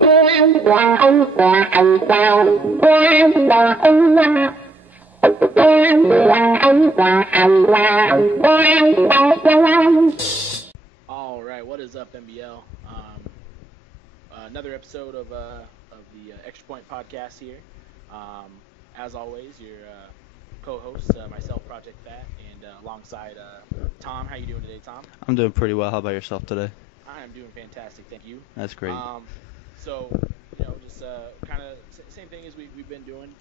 All right, what is up, NBL? Another episode of the Extra Point podcast here. As always, your co-host, myself, Project Fat, and alongside Tom. How you doing today, Tom? I'm doing pretty well. How about yourself today? I am doing fantastic, thank you. That's great. So, just kind of same thing as we've been doing.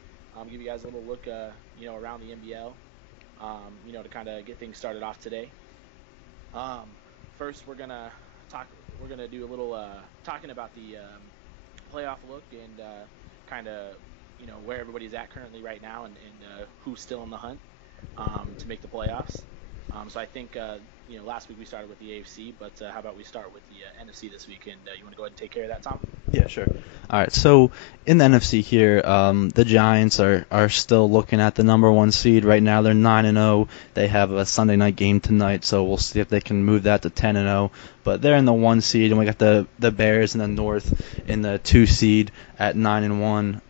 Give you guys a little look, around the NBL. To kind of get things started off today. First, we're gonna do a little talking about the playoff look and kind of where everybody's at currently right now and who's still in the hunt to make the playoffs. So I think last week we started with the AFC, but how about we start with the NFC this week? And you want to go ahead and take care of that, Tom? Yeah, sure. All right, so in the NFC here, the Giants are still looking at the number one seed right now. They're 9-0. They have a Sunday night game tonight, so we'll see if they can move that to 10-0. But they're in the 1 seed, and we got the Bears in the North in the 2 seed at 9-1.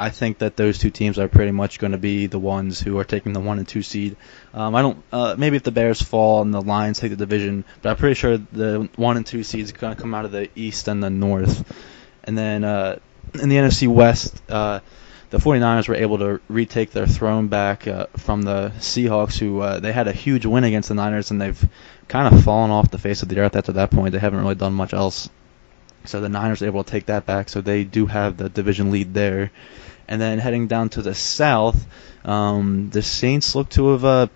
I think that those two teams are pretty much going to be the ones who are taking the 1 and 2 seed. Maybe if the Bears fall and the Lions take the division, but I'm pretty sure the 1 and 2 seeds are going to come out of the East and the North. And then in the NFC West, the 49ers were able to retake their throne back from the Seahawks, who they had a huge win against the Niners, and they've kind of fallen off the face of the earth after that point. They haven't really done much else. So the Niners were able to take that back, so they do have the division lead there. And then heading down to the South, the Saints look to have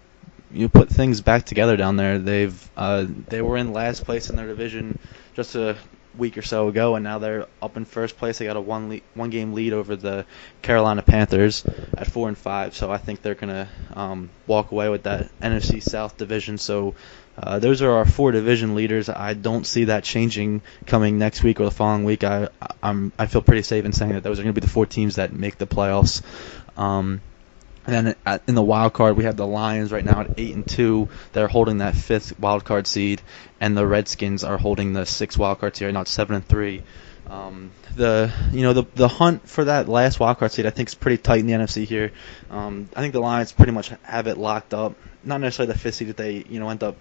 put things back together down there. They were in last place in their division just a week or so ago, and now they're up in first place. They got a one-game lead over the Carolina Panthers at 4-5. So I think they're gonna walk away with that NFC South division. So those are our 4 division leaders. I don't see that changing coming next week or the following week. I feel pretty safe in saying that those are going to be the 4 teams that make the playoffs. And then in the wild card, we have the Lions right now at 8-2. They're holding that 5th wild card seed, and the Redskins are holding the 6th wild card seed, not 7-3. The hunt for that last wild card seed I think is pretty tight in the NFC here. I think the Lions pretty much have it locked up. Not necessarily the 5th seed if they end up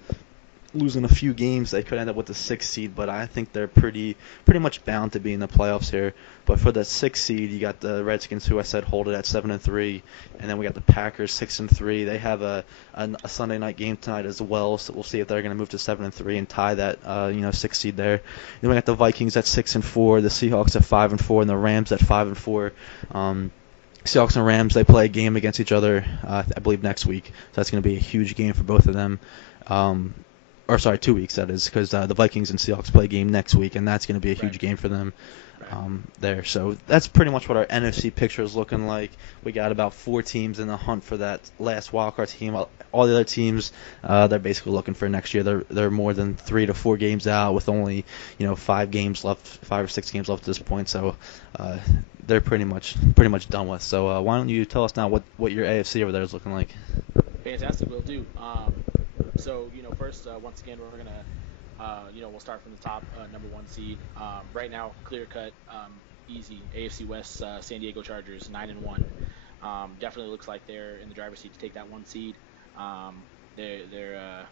losing a few games, they could end up with the 6th seed, but I think they're pretty much bound to be in the playoffs here. But for the 6th seed, you got the Redskins, who I said hold it at 7-3, and then we got the Packers 6-3. They have a Sunday night game tonight as well, so we'll see if they're going to move to 7-3 and tie that 6th seed there. Then we got the Vikings at 6-4, the Seahawks at 5-4, and the Rams at 5-4. Seahawks and Rams, they play a game against each other, I believe, next week. So that's going to be a huge game for both of them. 2 weeks, that is, because the Vikings and Seahawks play a game next week, and that's going to be a huge game for them there. So that's pretty much what our NFC picture is looking like. We got about 4 teams in the hunt for that last wildcard team. All the other teams, they're basically looking for next year. They're more than 3 to 4 games out with only 5 games left, 5 or 6 games left at this point. So they're pretty much done with. So why don't you tell us now what your AFC over there is looking like? Fantastic, will do. So, first, once again, we're going to, we'll start from the top, number 1 seed. Right now, clear-cut, easy, AFC West, San Diego Chargers, 9-1. Definitely looks like they're in the driver's seat to take that 1 seed. They're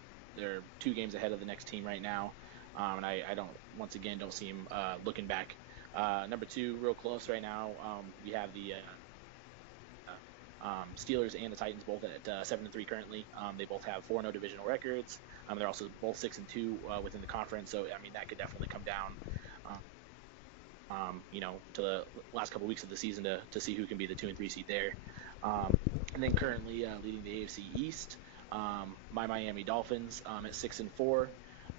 2 games ahead of the next team right now, and I don't see them looking back. Number 2, real close right now, we have the Steelers and the Titans both at 7-3 currently. They both have 4-0 divisional records. They're also both 6-2 within the conference. So that could definitely come down, to the last couple weeks of the season to see who can be the 2 and 3 seed there. And then currently leading the AFC East, my Miami Dolphins at 6-4.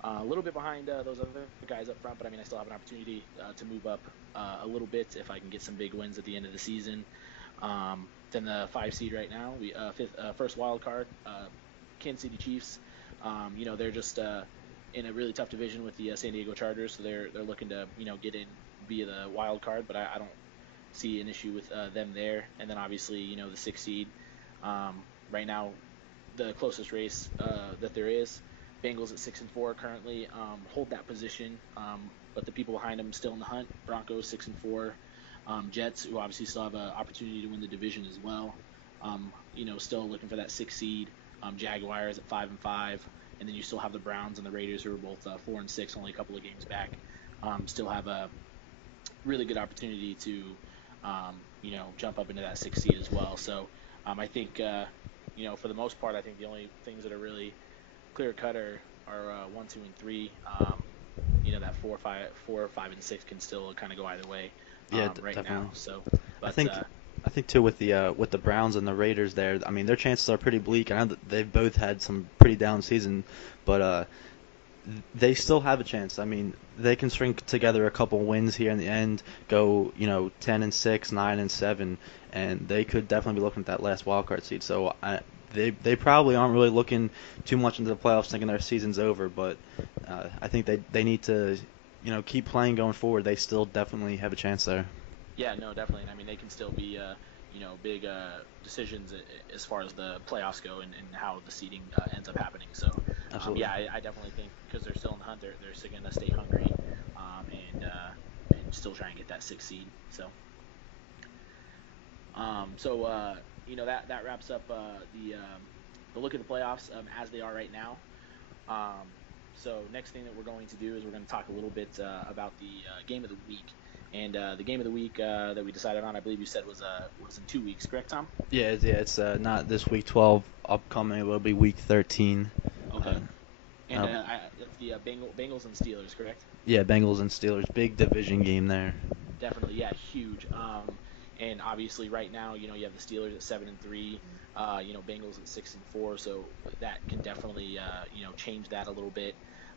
A little bit behind those other guys up front, but I still have an opportunity to move up a little bit if I can get some big wins at the end of the season. Then the 5 seed right now, first wild card, Kansas City Chiefs. They're just in a really tough division with the San Diego Chargers, so they're looking to get in via the wild card, but I don't see an issue with them there. And then obviously the 6 seed, right now the closest race that there is, Bengals at 6-4 currently hold that position. but the people behind them still in the hunt. Broncos 6-4, Jets, who obviously still have an opportunity to win the division as well. Still looking for that 6 seed. Jaguars at 5-5, and then you still have the Browns and the Raiders, who are both 4-6, only a couple of games back. Still have a really good opportunity to jump up into that 6 seed as well. So I think for the most part, I think the only things that are really clear cut are 1, 2, and 3. That 4, 5, and 6 can still kind of go either way right definitely. now. So, I but think too with the Browns and the Raiders there. I mean, their chances are pretty bleak. I know that they've both had some pretty down season, but they still have a chance. I mean, they can string together a couple wins here in the end, go 10-6, 9-7, and they could definitely be looking at that last wild card seed. So they probably aren't really looking too much into the playoffs, thinking their season's over. But I think they need to keep playing going forward. They still definitely have a chance there. yeah, no, definitely. I mean, they can still be big decisions as far as the playoffs go, and how the seeding ends up happening. So Absolutely. I definitely think, because they're still in the hunt, they're still going to stay hungry, and still try and get that 6 seed. So that wraps up the look at the playoffs as they are right now. So next thing that we're going to do is we're going to talk a little bit about the game of the week. And the game of the week that we decided on, I believe you said was in 2 weeks, correct, Tom? It's not this week 12 upcoming. It will be week 13. Okay. And Um, that's the Bengals and Steelers, correct? yeah, Bengals and Steelers, big division game there. Definitely, yeah, huge. And obviously, right now, you have the Steelers at 7-3, Bengals at 6-4, so that can definitely, change that a little bit.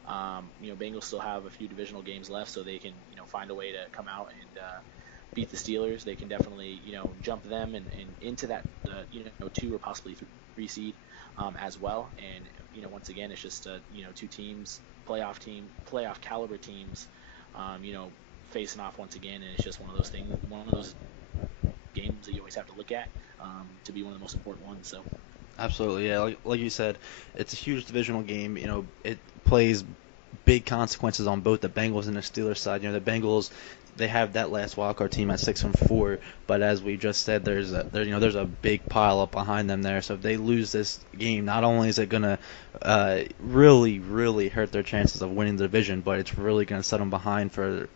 Bengals still have a few divisional games left, so they can, find a way to come out and beat the Steelers. They can definitely, jump them and into that, 2 or possibly 3 seed as well. And once again, it's just 2 teams, playoff caliber teams, facing off once again, and it's just one of those things, one of those games that you always have to look at to be one of the most important ones. So. Absolutely, yeah. Like you said, it's a huge divisional game. It plays big consequences on both the Bengals and the Steelers side. The Bengals, they have that last wildcard team at 6-4, but as we just said, there's a big pile up behind them there. So if they lose this game, not only is it gonna really, really hurt their chances of winning the division, but it's really gonna set them behind for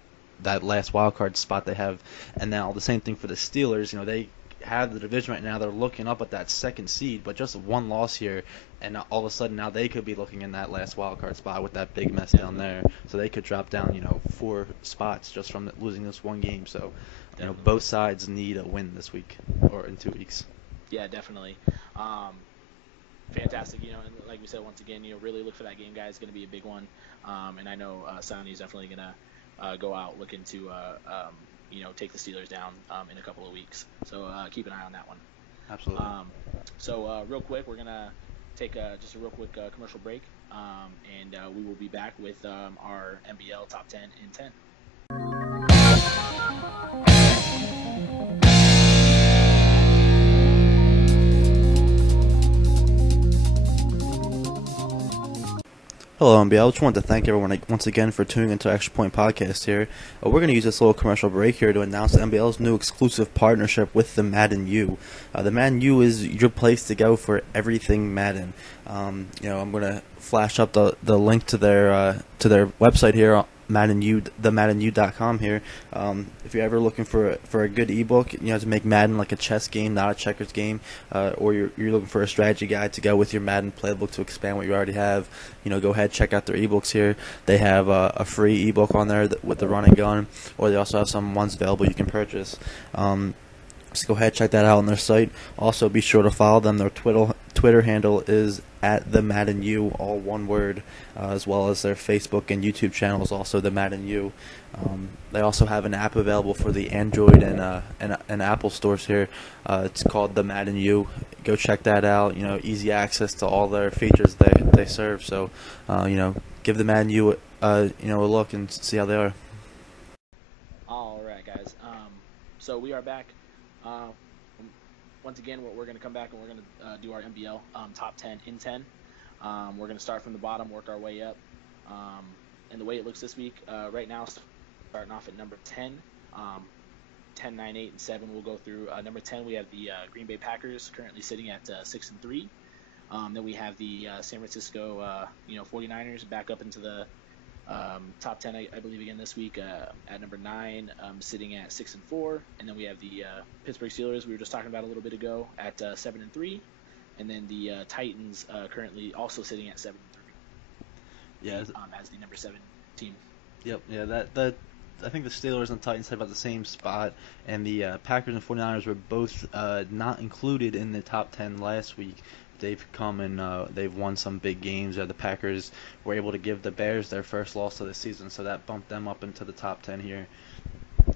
that last wildcard spot they have. And now the same thing for the Steelers. They have the division right now. They're looking up at that 2nd seed, but just one loss here, and all of a sudden now they could be looking in that last wild card spot with that big mess down there. So they could drop down, 4 spots just from losing this one game. So, both sides need a win this week or in 2 weeks. Yeah, definitely. Fantastic. And like we said, once again, really look for that game, guys. It's going to be a big one. And I know Sonny's definitely going to go out looking to take the Steelers down in a couple of weeks. So keep an eye on that one. Absolutely. So real quick, we're going to take just a real quick commercial break, and we will be back with our NBL Top 10 in 10. Hello, NBL. I just wanted to thank everyone once again for tuning into Extra Point Podcast here. We're going to use this little commercial break here to announce NBL's new exclusive partnership with the Madden U. The Madden U is your place to go for everything Madden. I'm going to flash up the link to their website here, Madden U, the MaddenU.com here. If you're ever looking for a good ebook, to make Madden like a chess game, not a checkers game, or you're looking for a strategy guide to go with your Madden playbook to expand what you already have, go ahead, check out their ebooks here. They have a free ebook on there with the run and gun, or they also have some ones available you can purchase. So go ahead, check that out on their site. Also, be sure to follow them. Their Twitter handle is at the Madden U, all one word, as well as their Facebook and YouTube channel is also the Madden U. They also have an app available for the Android and Apple stores here. It's called the Madden U. Go check that out. Easy access to all their features they serve. So, give the Madden U a look and see how they are. All right, guys. So we are back. Once again, we're going to come back and we're going to do our NBL top 10 in 10. We're going to start from the bottom, work our way up. and the way it looks this week, right now, starting off at number 10, 10, 9, 8, and 7. We'll go through number 10. We have the Green Bay Packers currently sitting at 6-3. Then we have the San Francisco 49ers back up into the top 10, I believe, again this week at number 9, sitting at 6-4. And then we have the Pittsburgh Steelers we were just talking about a little bit ago at 7-3. And then the Titans currently also sitting at 7-3. Yeah. As the number 7 team. Yep. Yeah. That I think the Steelers and Titans have about the same spot, and the Packers and 49ers were both not included in the top 10 last week. They've come and they've won some big games. The Packers were able to give the Bears their first loss of the season, so that bumped them up into the top 10 here.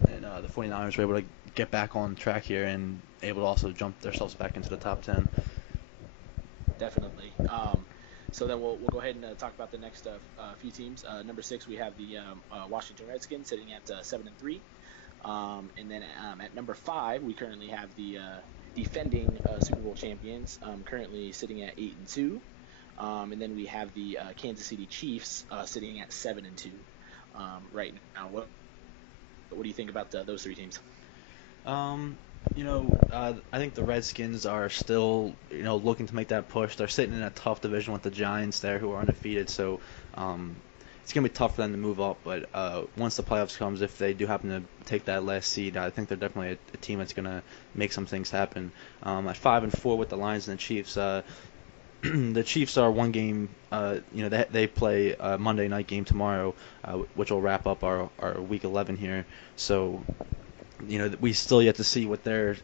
And the 49ers were able to get back on track here and able to also jump themselves back into the top 10. Definitely. So then we'll go ahead and talk about the next few teams. Number 6, we have the Washington Redskins sitting at 7-3. And then at number 5, we currently have the defending Super Bowl champions, currently sitting at 8-2. And then we have the Kansas City Chiefs sitting at 7-2 right now. What do you think about those 3 teams? I think the Redskins are still, looking to make that push. They're sitting in a tough division with the Giants there, who are undefeated. So it's going to be tough for them to move up. But once the playoffs comes, if they do happen to take that last seed, I think they're definitely a team that's going to make some things happen. At 5-4 with the Lions and the Chiefs, the Chiefs are one game. They play a Monday night game tomorrow, which will wrap up our Week 11 here. So, we still yet to see what their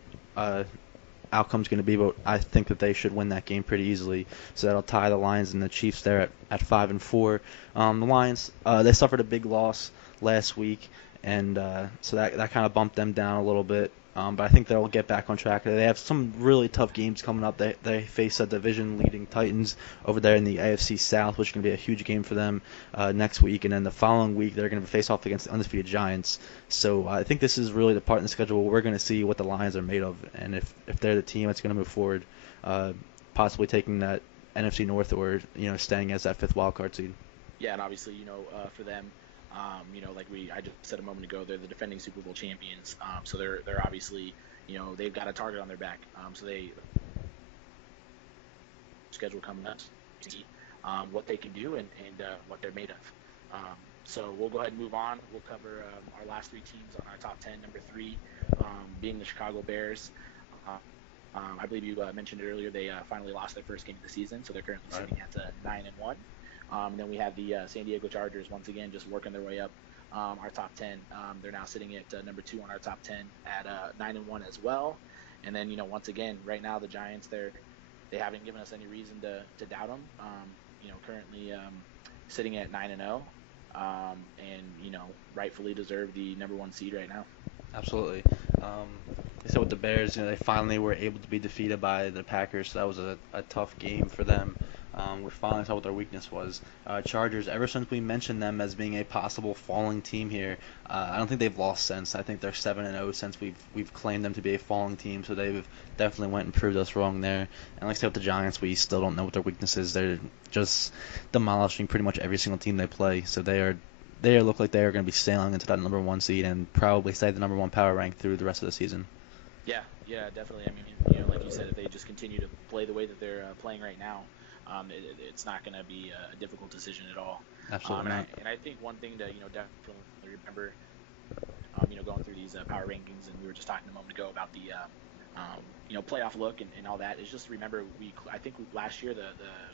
outcome's going to be, but I think that they should win that game pretty easily. So that'll tie the Lions and the Chiefs there at 5-4. The Lions, they suffered a big loss last week, and so that kind of bumped them down a little bit. But I think they'll get back on track. They have some really tough games coming up. They face a division-leading Titans over there in the AFC South, which is going to be a huge game for them next week. And then the following week, they're going to face off against the undefeated Giants. So I think this is really the part in the schedule where we're going to see what the Lions are made of, and if they're the team that's going to move forward, possibly taking that NFC North or staying as that 5th wildcard seed. Yeah, and obviously, for them, like I just said a moment ago, they're the defending Super Bowl champions. So they're obviously, they've got a target on their back. So they schedule coming up, see what they can do and what they're made of. So we'll go ahead and move on. We'll cover our last 3 teams on our top 10. Number 3 being the Chicago Bears. I believe you mentioned it earlier. They finally lost their first game of the season, so they're currently sitting at 9-1. And then we have the San Diego Chargers once again just working their way up our top 10. They're now sitting at number 2 on our top 10 at 9-1 as well. And then once again, right now the Giants they haven't given us any reason to doubt them. Currently sitting at 9-0, and rightfully deserve the number 1 seed right now. Absolutely. So with the Bears, they finally were able to be defeated by the Packers. So that was a tough game for them. We finally saw what their weakness was. Chargers, ever since we mentioned them as being a possible falling team here, I don't think they've lost since. I think they're 7-0 since we've claimed them to be a falling team, so they've definitely went and proved us wrong there. And like I said with the Giants, we still don't know what their weakness is. They're just demolishing pretty much every single team they play, so they look like they are going to be sailing into that number 1 seed and probably stay the number 1 power rank through the rest of the season. Yeah, definitely. I mean, like you said, if they just continue to play the way that they're playing right now, it's not going to be a difficult decision at all. Absolutely not. And I think one thing to definitely remember, going through these power rankings, and we were just talking a moment ago about the playoff look and all that, is just remember I think last year the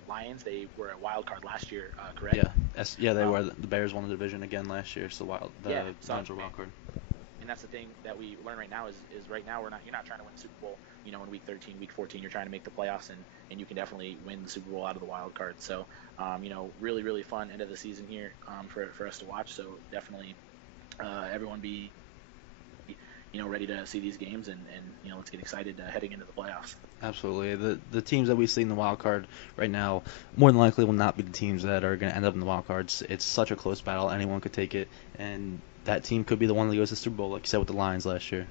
Lions, they were a wild card last year, correct? Yeah, they were. The Bears won the division again last year, so the Lions were wild card. And that's the thing that we learn right now is right now you're not trying to win the Super Bowl, in week 13, week 14, you're trying to make the playoffs, and you can definitely win the Super Bowl out of the wild card. So, really, really fun end of the season here for us to watch. So definitely everyone be ready to see these games and let's get excited heading into the playoffs. Absolutely. The teams that we see in the wild card right now more than likely will not be the teams that are going to end up in the wild cards. It's such a close battle. Anyone could take it, and that team could be the one that goes to the Super Bowl, like you said with the Lions last year.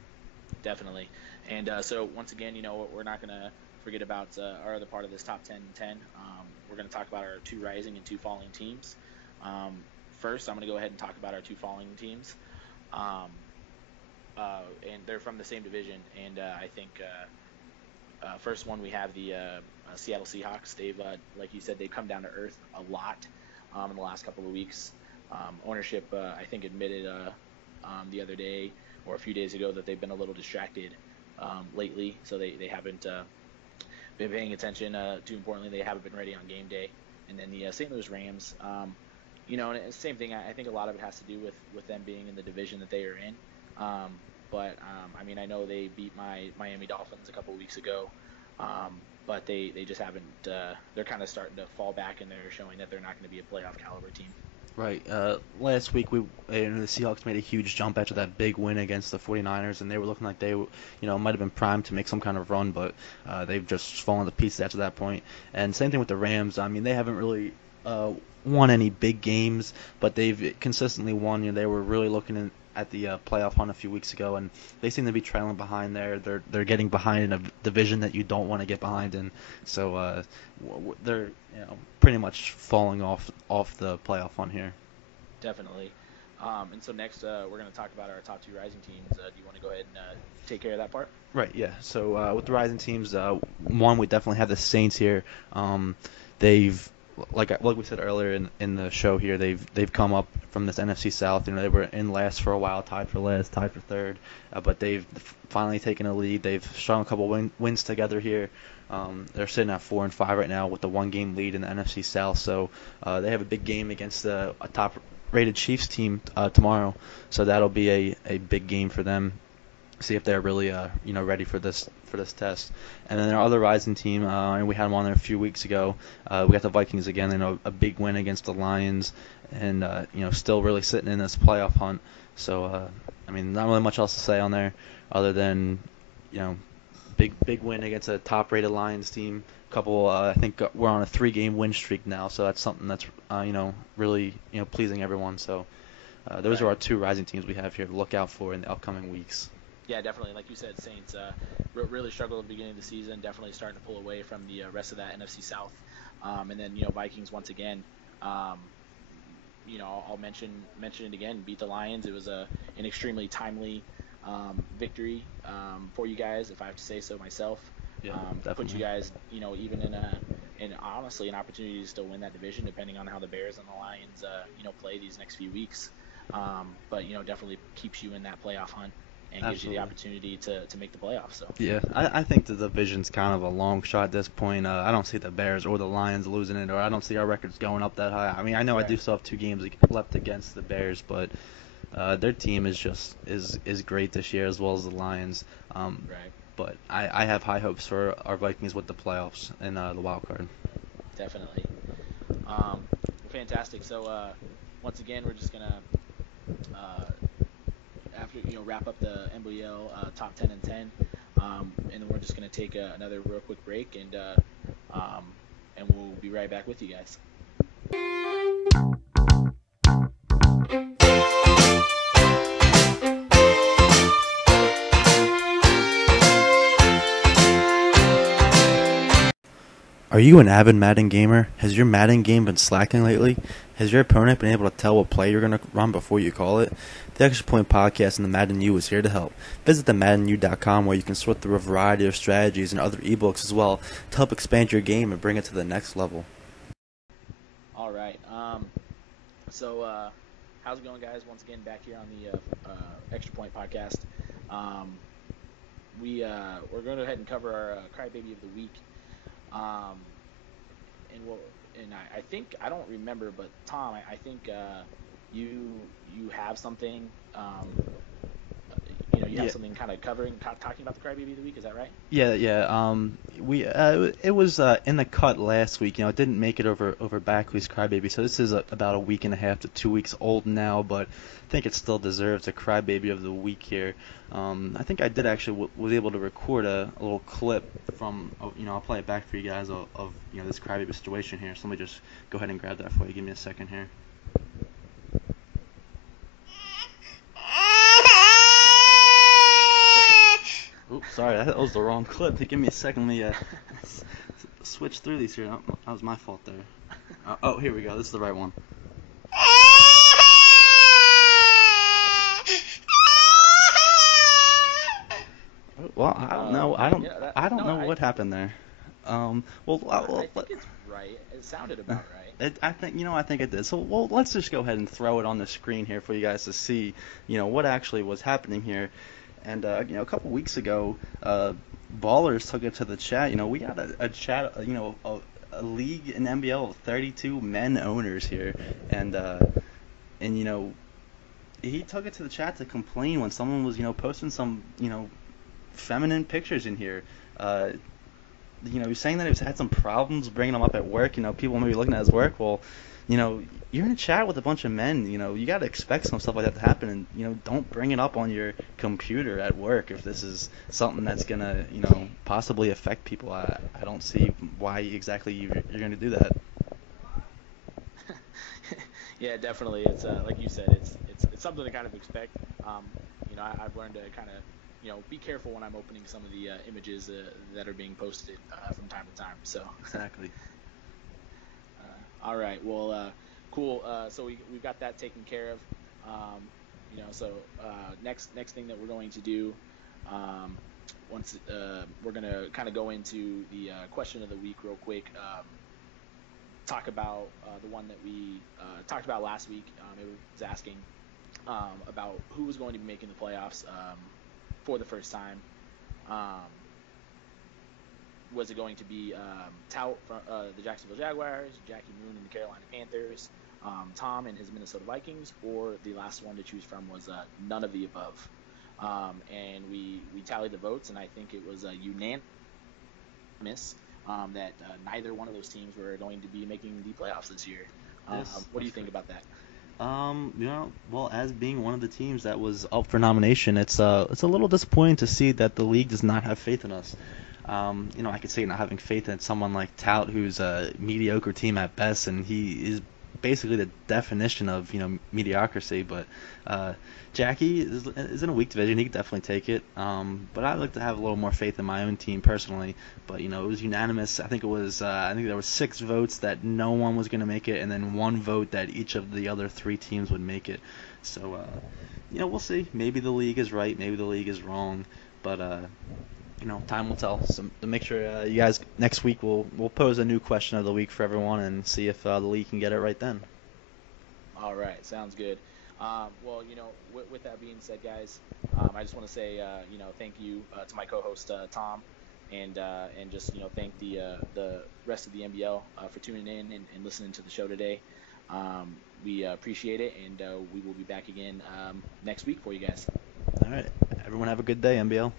Definitely. And so once again, we're not going to forget about our other part of this top 10. We're going to talk about our 2 rising and 2 falling teams. first, I'm going to go ahead and talk about our two following teams. And they're from the same division. And I think first one, we have the Seattle Seahawks. They've, like you said, they've come down to earth a lot in the last couple of weeks. Ownership, I think, admitted the other day or a few days ago that they've been a little distracted lately, so they haven't been paying attention. Too importantly, they haven't been ready on game day. And then the St. Louis Rams, and same thing. I think a lot of it has to do with them being in the division that they are in. I know they beat my Miami Dolphins a couple of weeks ago, but they just haven't. They're kind of starting to fall back, and they're showing that they're not going to be a playoff caliber team. Right. Last week, the Seahawks made a huge jump after that big win against the 49ers, and they were looking like they, might have been primed to make some kind of run, but they've just fallen to pieces after that point. And same thing with the Rams. I mean, they haven't really won any big games, but they've consistently won. They were really looking at the playoff hunt a few weeks ago, and they seem to be trailing behind there. They're getting behind in a division that you don't want to get behind in, so they're pretty much falling off the playoff hunt here. Definitely. And so next we're going to talk about our top two rising teams. Do you want to go ahead and take care of that part? Right. Yeah. So with the rising teams, one, we definitely have the Saints here. They've like we said earlier in the show here, they've come up from this NFC South. They were in last for a while, tied for last, tied for third, but they've finally taken a lead. They've strung a couple wins together here. They're sitting at 4-5 right now with the one-game lead in the NFC South. So they have a big game against a top-rated Chiefs team tomorrow. So that'll be a big game for them. See if they're really ready for this test. And then our other rising team, and we had them on there a few weeks ago. We got the Vikings again. They know a big win against the Lions, and still really sitting in this playoff hunt. So not really much else to say on there other than big win against a top-rated Lions team. Couple, I think we're on a 3-game win streak now, so that's something that's really pleasing everyone. So those are our two rising teams we have here to look out for in the upcoming weeks. Yeah, definitely. Like you said, Saints really struggled at the beginning of the season, definitely starting to pull away from the rest of that NFC South. And then, Vikings once again, I'll mention it again, beat the Lions. It was an extremely timely victory for you guys, if I have to say so myself. Yeah, put you guys, even in honestly an opportunity to still win that division, depending on how the Bears and the Lions, play these next few weeks. But definitely keeps you in that playoff hunt. And gives you the opportunity to make the playoffs. So yeah, I think the division's kind of a long shot at this point. I don't see the Bears or the Lions losing it, or I don't see our records going up that high. I know I do still have 2 games left against the Bears, but their team is great this year as well as the Lions. But I have high hopes for our Vikings with the playoffs and the wild card. Definitely. Fantastic. So once again, we're just gonna. After wrap up the NBL top 10 and 10, and then we're just going to take another real quick break, and we'll be right back with you guys. Are you an avid Madden gamer? Has your Madden game been slacking lately? Has your opponent been able to tell what play you're going to run before you call it? The Extra Point Podcast and the Madden U is here to help. Visit the MaddenU.com where you can sort through a variety of strategies and other ebooks as well to help expand your game and bring it to the next level. All right. So how's it going, guys? Once again, back here on the Extra Point Podcast. We're going to go ahead and cover our Crybaby of the Week. I think, I don't remember, but Tom, I think you have something, have something kind of talking about the Crybaby of the Week. Is that right? Yeah. It was in the cut last week. It didn't make it over Backley's Crybaby, so this is about a week and a half to 2 weeks old now, but I think it still deserves a Crybaby of the Week here. I think I did actually was able to record a little clip from, I'll play it back for you guys of this Crybaby situation here. So let me just go ahead and grab that for you. Give me a second here. Oops, sorry, that was the wrong clip. Give me a second. Let me switch through these here. That was my fault there. Oh, here we go. This is the right one. Well, I don't know. Okay. Yeah. I don't No. know what happened there. I think it's right. It sounded about right. I think I think it did. So let's just go ahead and throw it on the screen here for you guys to see what actually was happening here. And a couple weeks ago, Ballers took it to the chat. We got a chat. A league in NBL of 32 men owners here, and he took it to the chat to complain when someone was posting some feminine pictures in here. He's saying that he's had some problems bringing them up at work. People maybe looking at his work. Well, you're in a chat with a bunch of men. You got to expect some stuff like that to happen, and don't bring it up on your computer at work if this is something that's gonna, possibly affect people. I don't see why exactly you're gonna do that. Yeah, definitely. It's like you said, it's something to kind of expect. I've learned to kind of be careful when I'm opening some of the images that are being posted from time to time. So exactly. All right. Well, cool. So we've got that taken care of. Next thing that we're going to do, once we're gonna kind of go into the question of the week real quick. Talk about the one that we talked about last week. It was asking about who was going to be making the playoffs for the first time. Was it going to be Tout from the Jacksonville Jaguars, Jackie Moon and the Carolina Panthers, Tom and his Minnesota Vikings, or the last one to choose from was none of the above? And we tallied the votes, and I think it was unanimous that neither one of those teams were going to be making the playoffs this year. What do you think about that? Well, as being one of the teams that was up for nomination, it's a little disappointing to see that the league does not have faith in us. I could say not having faith in someone like Tout, who's a mediocre team at best, and he is basically the definition of mediocrity. But Jackie is in a weak division; he could definitely take it. But I'd like to have a little more faith in my own team personally. But it was unanimous. I think there were 6 votes that no one was going to make it, and then 1 vote that each of the other 3 teams would make it. So we'll see. Maybe the league is right. Maybe the league is wrong. But time will tell. So to make sure you guys next week we'll pose a new question of the week for everyone and see if the league can get it right then. All right, sounds good. Well, with that being said, guys, I just want to say, thank you to my co-host Tom, and just thank the rest of the NBL for tuning in and listening to the show today. We appreciate it, and we will be back again next week for you guys. All right, everyone have a good day, NBL.